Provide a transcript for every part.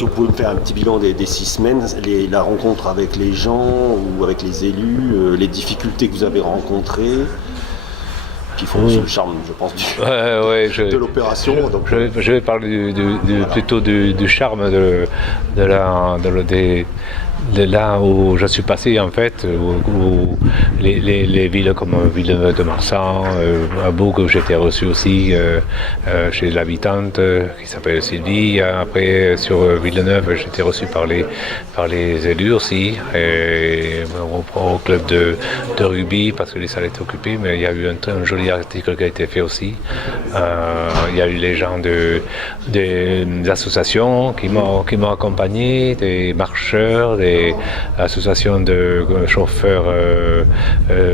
si vous pouvez me faire un petit bilan des 6 semaines, la rencontre avec les gens ou avec les élus, les difficultés que vous avez rencontrées, qui font aussi le charme, je pense, de l'opération. Je vais parler plutôt du charme de là où je suis passé en fait, où les villes comme Villeneuve de Marsan, à Bourg où j'étais reçu aussi chez l'habitante qui s'appelle Sylvie. Après sur Villeneuve j'étais reçu par les élus aussi, et au club de rugby parce que les salles étaient occupées, mais il y a eu un joli article qui a été fait aussi. Il y a eu les gens des associations qui m'ont accompagné, des marcheurs, des associations de chauffeurs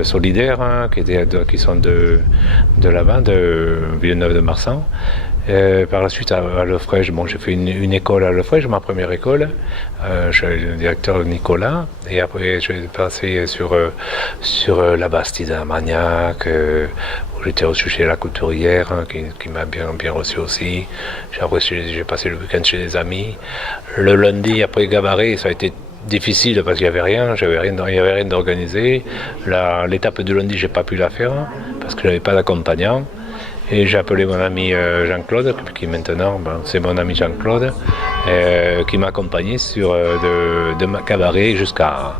solidaires qui sont de là-bas, de Villeneuve de Marsan. Par la suite à Lefrège, j'ai fait une école à Lefrège, ma première école. Je suis le directeur Nicolas, et après je vais passer sur la Bastide à Armagnac, où j'étais reçu chez la couturière, qui m'a bien reçu aussi. Après j'ai passé le week-end chez des amis. Le lundi après Gabaret, ça a été difficile parce qu'il n'y avait rien, il n'y avait rien d'organisé. L'étape de lundi, j'ai pas pu la faire parce que j'avais pas d'accompagnant. Et j'ai appelé mon ami Jean-Claude, qui maintenant, c'est mon ami Jean-Claude, qui m'a accompagné de Cabaret jusqu'à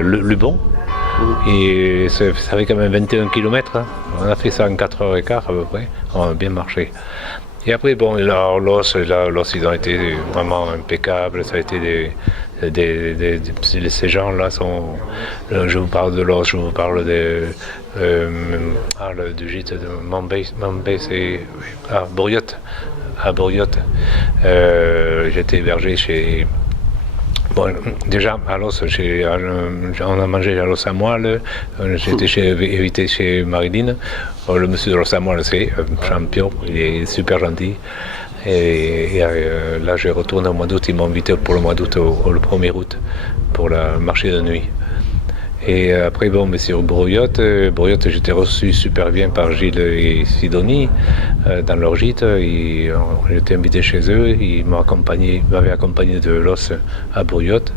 Lubon. Et ça fait quand même 21 km. On a fait ça en 4h15 à peu près. On a bien marché. Et après, l'os, ils ont été vraiment impeccables. Ça a été ces gens-là sont. Je vous parle de l'os, je vous parle du gîte de Mambay, c'est à Bouriotte. J'étais hébergé chez. Bon, déjà, à l'os, on a mangé à l'os à moelle. J'étais invité chez Marilyn. Le monsieur de l'os à moelle, c'est un champion, il est super gentil. Et là, je retourne au mois d'août. Ils m'ont invité pour le mois d'août, le 1er août, pour le marché de nuit. Et après, sur Bouriotte, j'étais reçu super bien par Gilles et Sidonie dans leur gîte. J'étais invité chez eux. Ils m'avaient accompagné de l'os à Bouriotte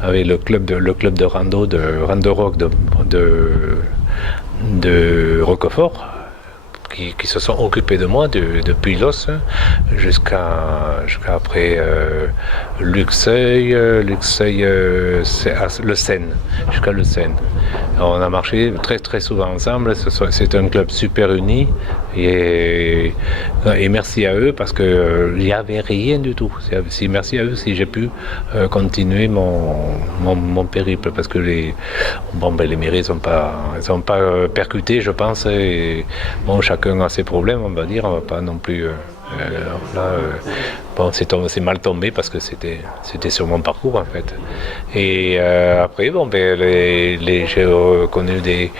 avec le club de rando, de Rando-Rock de Roquefort, qui se sont occupés de moi depuis l'os jusqu'à après Luxeuil, c'est le Seine, jusqu'à le Seine. On a marché très très souvent ensemble. C'est un club super uni, et merci à eux parce que il n'y avait rien du tout. Merci à eux si j'ai pu continuer mon périple, parce que les mairies sont pas percutés, je pense, et chacun a ses problèmes, on va dire. On va pas non plus c'est mal tombé parce que c'était sur mon parcours en fait. Et après j'ai connu des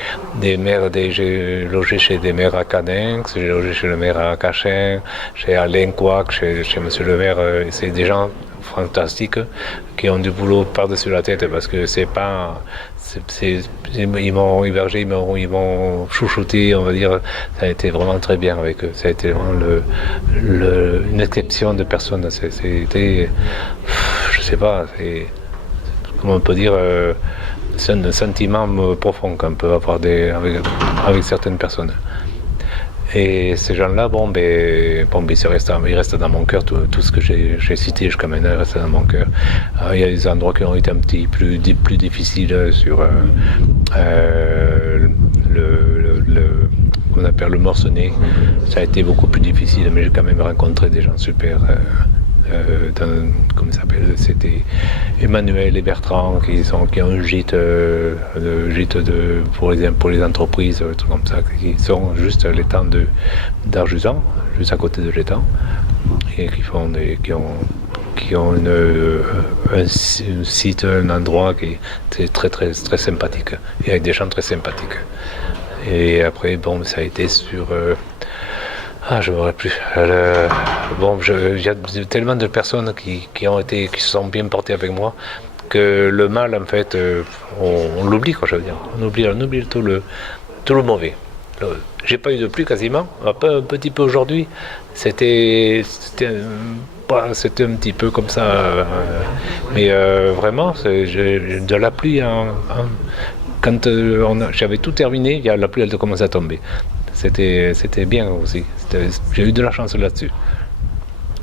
maires, j'ai logé chez des maires à Caninx, j'ai logé chez le maire à Cachin, chez Alain Couac, chez monsieur le maire. C'est des gens fantastiques qui ont du boulot par-dessus la tête, parce que ils m'ont hébergé, ils m'ont chouchouté, on va dire. Ça a été vraiment très bien avec eux. Ça a été vraiment une exception de personnes. C'était, je sais pas, comment on peut dire, c'est un sentiment profond qu'on peut avoir avec certaines personnes. Et ces gens-là, ils restent dans mon cœur. Tout ce que j'ai cité jusqu'à maintenant reste dans mon cœur. Il y a des endroits qui ont été un petit plus difficiles sur qu'on appelle le Morcenay. Ça a été beaucoup plus difficile, mais j'ai quand même rencontré des gens super. Comment ça s'appelle, c'était Emmanuel et Bertrand qui ont un gîte, pour les entreprises, trucs comme ça, qui sont juste à l'étang d'Arjusan, juste à côté de l'étang, et qui ont un site, un endroit qui est très très très sympathique, et avec des gens très sympathiques. Et après ça a été sur je ne me rappelle plus. Il y a tellement de personnes qui se sont bien portées avec moi, que le mal, en fait, on l'oublie, quoi, je veux dire. On oublie tout le mauvais. J'ai pas eu de pluie quasiment, un petit peu aujourd'hui. C'était c'était un petit peu comme ça. Mais vraiment, de la pluie, quand j'avais tout terminé, la pluie elle commençait à tomber. C'était bien aussi. J'ai eu de la chance là-dessus.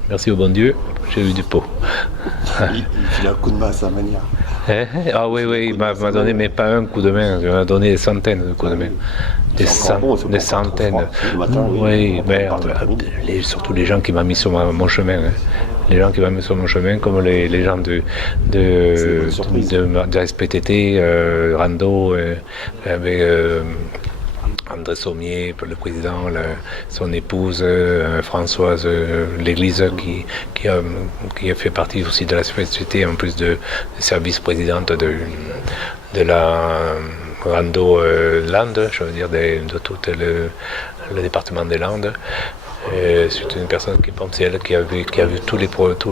Merci au bon Dieu, j'ai eu du pot. Il a un coup de main à sa manière. Ah oui, il m'a donné, mais pas un coup de main, il m'a donné des centaines de coups de main. Des centaines. Oui, mais surtout les gens qui m'ont mis sur mon chemin. Les gens qui m'ont mis sur mon chemin, comme les gens de SPTT, Rando, André Sommier, le président, son épouse, Françoise L'Église, qui a fait partie aussi de la société, en plus de service présidente de la Rando Landes, je veux dire, de tout le département des Landes. C'est une personne qui a vu tous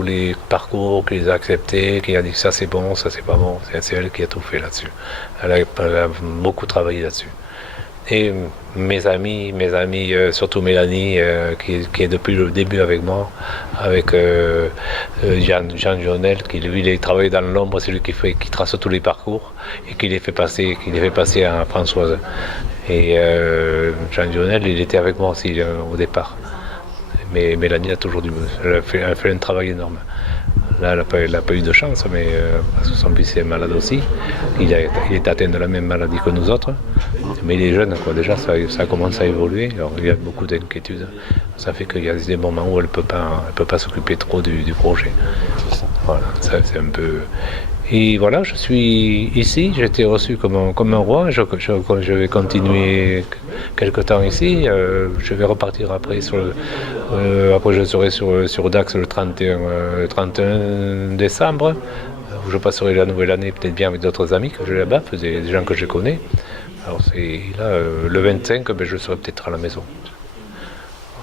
les parcours, qui les a acceptés, qui a dit ça c'est bon, ça c'est pas bon. C'est elle qui a tout fait là-dessus. Elle a beaucoup travaillé là-dessus. Et mes amis, surtout Mélanie, qui est depuis le début avec moi, avec Jean Jonel, qui lui il travaille dans l'ombre, c'est lui qui trace tous les parcours et qui les fait passer à Françoise. Et Jean Jonel, il était avec moi aussi au départ. Mais Mélanie a toujours elle a fait un travail énorme. Là, elle n'a pas eu de chance, mais parce que son fils est malade aussi. Il est atteint de la même maladie que nous autres. Mais il est jeune, quoi. Déjà, ça commence à évoluer. Alors, il y a beaucoup d'inquiétudes. Ça fait qu'il y a des moments où elle peut pas s'occuper trop du projet. Voilà, ça, c'est un peu... Et voilà, je suis ici, j'ai été reçu comme un roi, je vais continuer quelque temps ici, je vais repartir après après je serai sur Dax le 31 décembre, où je passerai la nouvelle année peut-être bien avec d'autres amis que j'ai là-bas, des gens que je connais. Alors c'est là, le 25, je serai peut-être à la maison.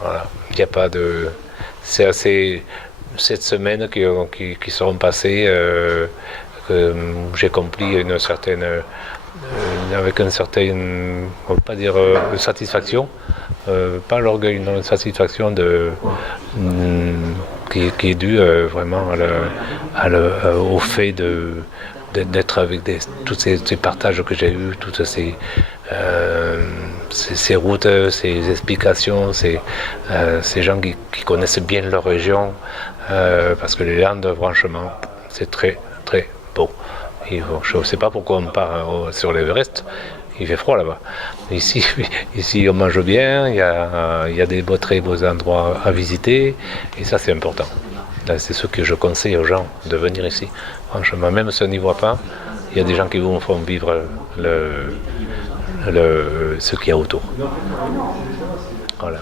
Voilà, il n'y a pas de... C'est assez... Cette semaine qui seront passées, j'ai compris avec une certaine, on va pas dire satisfaction, pas l'orgueil, non, une satisfaction qui est due vraiment au fait d'être avec tous ces partages que j'ai eus, toutes ces routes, ces explications, ces gens qui connaissent bien leur région, parce que les Landes, franchement, c'est très très beau. Je ne sais pas pourquoi on part sur l'Everest, il fait froid là-bas. Ici on mange bien, il y a des très beaux endroits à visiter, et ça c'est important. C'est ce que je conseille aux gens, de venir ici. Franchement, même si on n'y voit pas, il y a des gens qui vous font vivre ce qu'il y a autour. Voilà.